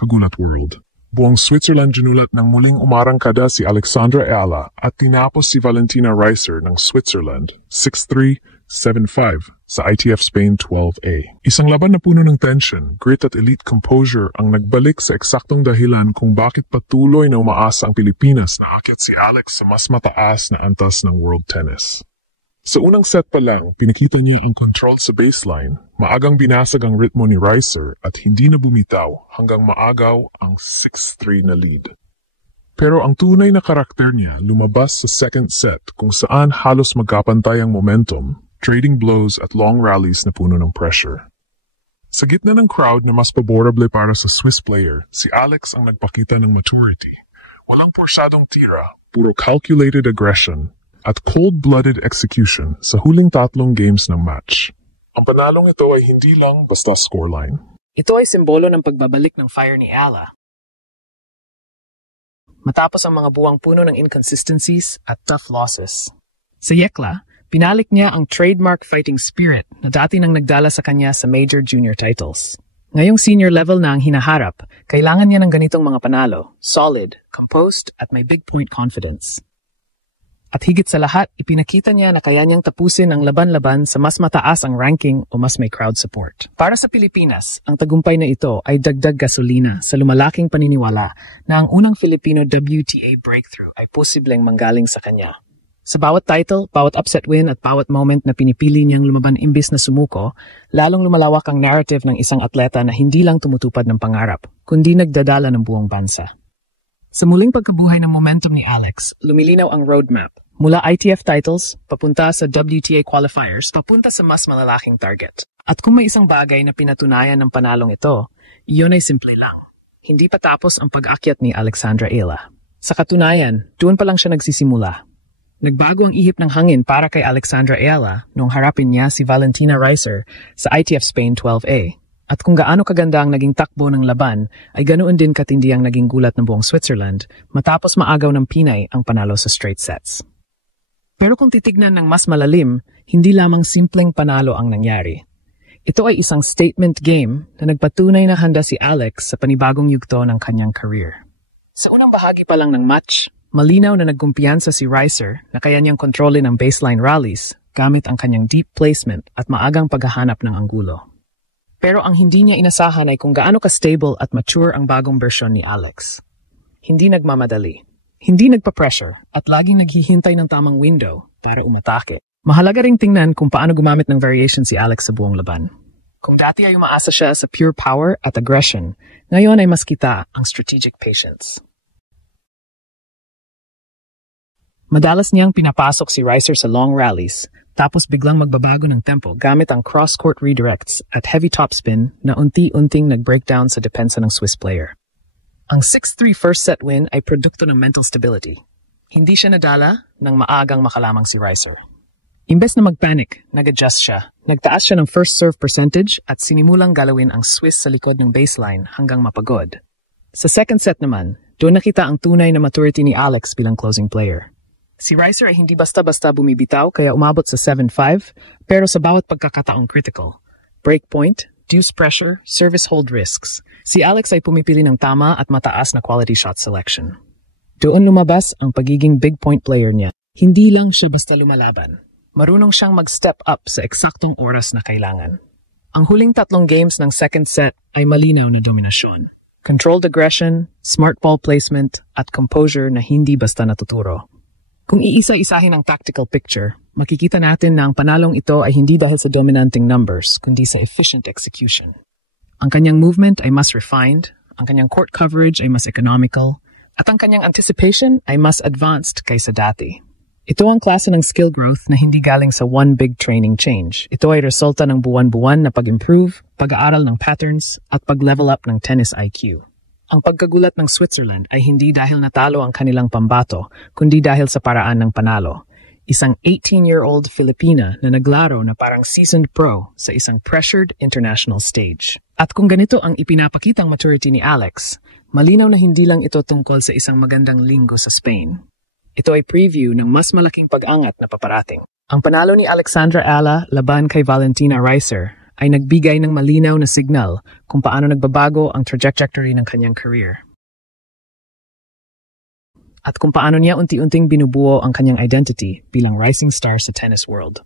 Kagulat World. Buong Switzerland ginulat ng muling umarangkada si Alexandra Ayala at tinapos si Valentina Reiser ng Switzerland 6-3, 7-5 sa ITF Spain 12A. Isang laban na puno ng tension, grit at elite composure ang nagbalik sa eksaktong dahilan kung bakit patuloy na umaasa ang Pilipinas na aakyat si Alex sa mas mataas na antas ng world tennis. Sa unang set pa lang, pinakita niya ang control sa baseline, maagang binasag ang ritmo ni Reiser at hindi na bumitaw hanggang maagaw ang 6-3 na lead. Pero ang tunay na karakter niya lumabas sa second set kung saan halos magkapantay ang momentum, trading blows at long rallies na puno ng pressure. Sa gitna ng crowd na mas paborable para sa Swiss player, si Alex ang nagpakita ng maturity. Walang porsyadong tira, puro calculated aggression, at cold-blooded execution sa huling tatlong games ng match. Ang panalong ito ay hindi lang basta scoreline. Ito ay simbolo ng pagbabalik ng fire ni Ayala. Matapos ang mga buwang puno ng inconsistencies at tough losses. Sa Yekla, pinalik niya ang trademark fighting spirit na dati nang nagdala sa kanya sa major junior titles. Ngayong senior level na ang hinaharap, kailangan niya ng ganitong mga panalo, solid, composed, at may big point confidence. At higit sa lahat, ipinakita niya na kaya niyang tapusin ang laban-laban sa mas mataas ang ranking o mas may crowd support. Para sa Pilipinas, ang tagumpay na ito ay dagdag gasolina sa lumalaking paniniwala na ang unang Filipino WTA breakthrough ay posibleng manggaling sa kanya. Sa bawat title, bawat upset win at bawat moment na pinipili niyang lumaban imbis na sumuko, lalong lumalawak ang narrative ng isang atleta na hindi lang tumutupad ng pangarap, kundi nagdadala ng buong bansa. Sa muling pagkabuhay ng momentum ni Alex, lumilinaw ang roadmap. Mula ITF titles, papunta sa WTA qualifiers, papunta sa mas malalaking target. At kung may isang bagay na pinatunayan ng panalong ito, iyon ay simple lang. Hindi pa tapos ang pag-akyat ni Alexandra Ayala. Sa katunayan, doon pa lang siya nagsisimula. Nagbago ang ihip ng hangin para kay Alexandra Ayala nung harapin niya si Valentina Reiser sa ITF Spain 12A. At kung gaano kaganda ang naging takbo ng laban, ay ganoon din katindi ang naging gulat ng buong Switzerland matapos maagaw ng Pinay ang panalo sa straight sets. Pero kung titignan ng mas malalim, hindi lamang simpleng panalo ang nangyari. Ito ay isang statement game na nagpatunay na handa si Alex sa panibagong yugto ng kanyang career. Sa unang bahagi pa lang ng match, malinaw na nagkumpiyansa si Reiser na kaya niyang kontrolin ang baseline rallies gamit ang kanyang deep placement at maagang paghahanap ng anggulo. Pero ang hindi niya inasahan ay kung gaano ka-stable at mature ang bagong bersyon ni Alex. Hindi nagmamadali, hindi nagpa-pressure, at laging naghihintay ng tamang window para umatake. Mahalaga ring tingnan kung paano gumamit ng variation si Alex sa buong laban. Kung dati ay umaasa siya sa pure power at aggression, ngayon ay mas kita ang strategic patience. Madalas niyang pinapasok si Reiser sa long rallies, tapos biglang magbabago ng tempo gamit ang cross-court redirects at heavy topspin na unti-unting nag-breakdown sa depensa ng Swiss player. Ang 6-3 first set win ay produkto ng mental stability. Hindi siya nadala nang maagang makalamang si Reiser. Imbes na mag-panic, nag-adjust siya. Nagtaas siya ng first serve percentage at sinimulang galawin ang Swiss sa likod ng baseline hanggang mapagod. Sa second set naman, doon nakita ang tunay na maturity ni Alex bilang closing player. Si Reiser ay hindi basta-basta bumibitaw kaya umabot sa 7-5, pero sa bawat pagkakataong critical. Breakpoint, deuce pressure, service hold risks. Si Alex ay pumipili ng tama at mataas na quality shot selection. Doon lumabas ang pagiging big point player niya. Hindi lang siya basta lumalaban. Marunong siyang mag-step up sa eksaktong oras na kailangan. Ang huling tatlong games ng second set ay malinaw na dominasyon. Controlled aggression, smart ball placement, at composure na hindi basta natuturo. Kung iisa-isahin ang tactical picture, makikita natin na ang panalong ito ay hindi dahil sa dominanting numbers, kundi sa efficient execution. Ang kanyang movement ay mas refined, ang kanyang court coverage ay mas economical, at ang kanyang anticipation ay mas advanced kaysa dati. Ito ang klase ng skill growth na hindi galing sa one big training change. Ito ay resulta ng buwan-buwan na pag-improve, pag-aaral ng patterns, at pag-level up ng tennis IQ. Ang pagkagulat ng Switzerland ay hindi dahil natalo ang kanilang pambato, kundi dahil sa paraan ng panalo. Isang 18-year-old Filipina na naglaro na parang seasoned pro sa isang pressured international stage. At kung ganito ang ipinapakitang maturity ni Alex, malinaw na hindi lang ito tungkol sa isang magandang linggo sa Spain. Ito ay preview ng mas malaking pag-angat na paparating. Ang panalo ni Alexandra Ayala laban kay Valentina Reiser ay nagbigay ng malinaw na signal kung paano nagbabago ang trajectory ng kanyang career. At kung paano niya unti-unting binubuo ang kanyang identity bilang rising star sa tennis world.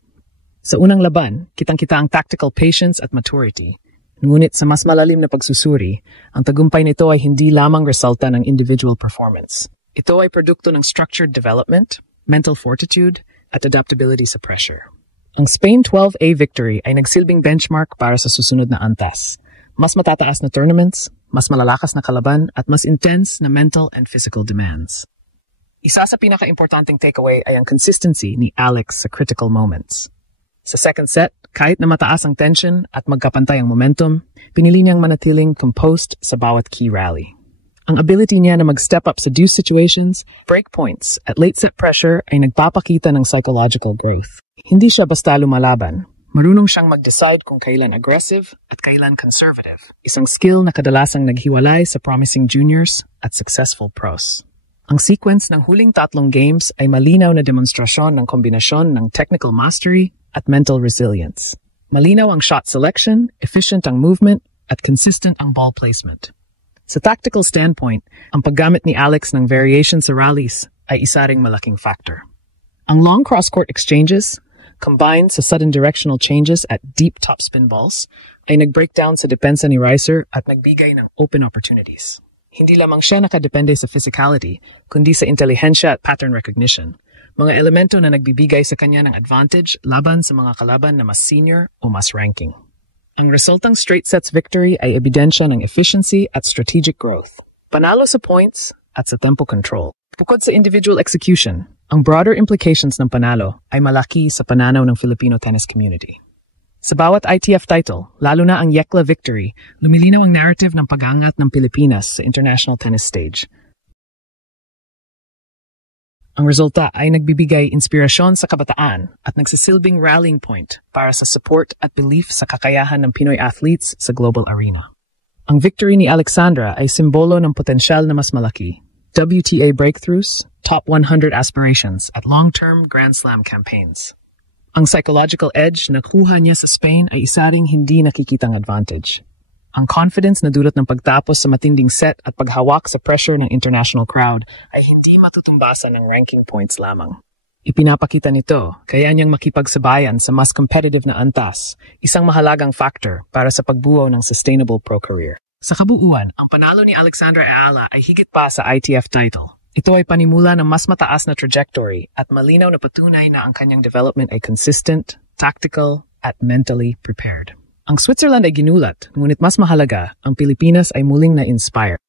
Sa unang laban, kitang-kita ang tactical patience at maturity. Ngunit sa mas malalim na pagsusuri, ang tagumpay nito ay hindi lamang resulta ng individual performance. Ito ay produkto ng structured development, mental fortitude, at adaptability sa pressure. Ang Spain 12A victory ay nagsilbing benchmark para sa susunod na antas. Mas matataas na tournaments, mas malalakas na kalaban, at mas intense na mental and physical demands. Isa sa pinaka-importanting takeaway ay ang consistency ni Alex sa critical moments. Sa second set, kahit na mataas ang tension at magkapantay ang momentum, pinili niyang manatiling composed sa bawat key rally. Ang ability niya na mag-step up sa deuce situations, break points, at late set pressure ay nagpapakita ng psychological growth. Hindi siya basta lumalaban. Marunong siyang mag-decide kung kailan aggressive at kailan conservative. Isang skill na kadalasang naghiwalay sa promising juniors at successful pros. Ang sequence ng huling 3 games ay malinaw na demonstrasyon ng kombinasyon ng technical mastery at mental resilience. Malinaw ang shot selection, efficient ang movement, at consistent ang ball placement. Sa tactical standpoint, ang paggamit ni Alex ng variation sa rallies ay isa ring malaking factor. Ang long cross-court exchanges, combined sa sudden directional changes at deep topspin balls, ay nag-breakdown sa depensa ni Reiser at nagbigay ng open opportunities. Hindi lamang siya nakadepende sa physicality, kundi sa intelihensya at pattern recognition, mga elemento na nagbibigay sa kanya ng advantage laban sa mga kalaban na mas senior o mas ranking. Ang resultang straight sets victory ay ebidensya ng efficiency at strategic growth, panalo sa points at sa tempo control. Bukod sa individual execution, ang broader implications ng panalo ay malaki sa pananaw ng Filipino tennis community. Sa bawat ITF title, lalo na ang Yekla victory, lumilinaw ang narrative ng pag-angat ng Pilipinas sa international tennis stage. Ang resulta ay nagbibigay inspirasyon sa kabataan at nagsisilbing rallying point para sa support at belief sa kakayahan ng Pinoy athletes sa global arena. Ang victory ni Alexandra ay simbolo ng potensyal na mas malaki, WTA breakthroughs, top 100 aspirations at long-term Grand Slam campaigns. Ang psychological edge na kuha niya sa Spain ay isa ring hindi nakikitang advantage. Ang confidence na dulot ng pagtapos sa matinding set at paghawak sa pressure ng international crowd ay hindi matutumbasan ng ranking points lamang. Ipinapakita nito kaya niyang makipagsabayan sa mas competitive na antas, isang mahalagang factor para sa pagbuo ng sustainable pro career. Sa kabuuan, ang panalo ni Alexandra Eala ay higit pa sa ITF title. Ito ay panimula ng mas mataas na trajectory at malinaw na patunay na ang kanyang development ay consistent, tactical, at mentally prepared. Ang Switzerland ay ginulat, ngunit mas mahalaga, ang Pilipinas ay muling na-inspire.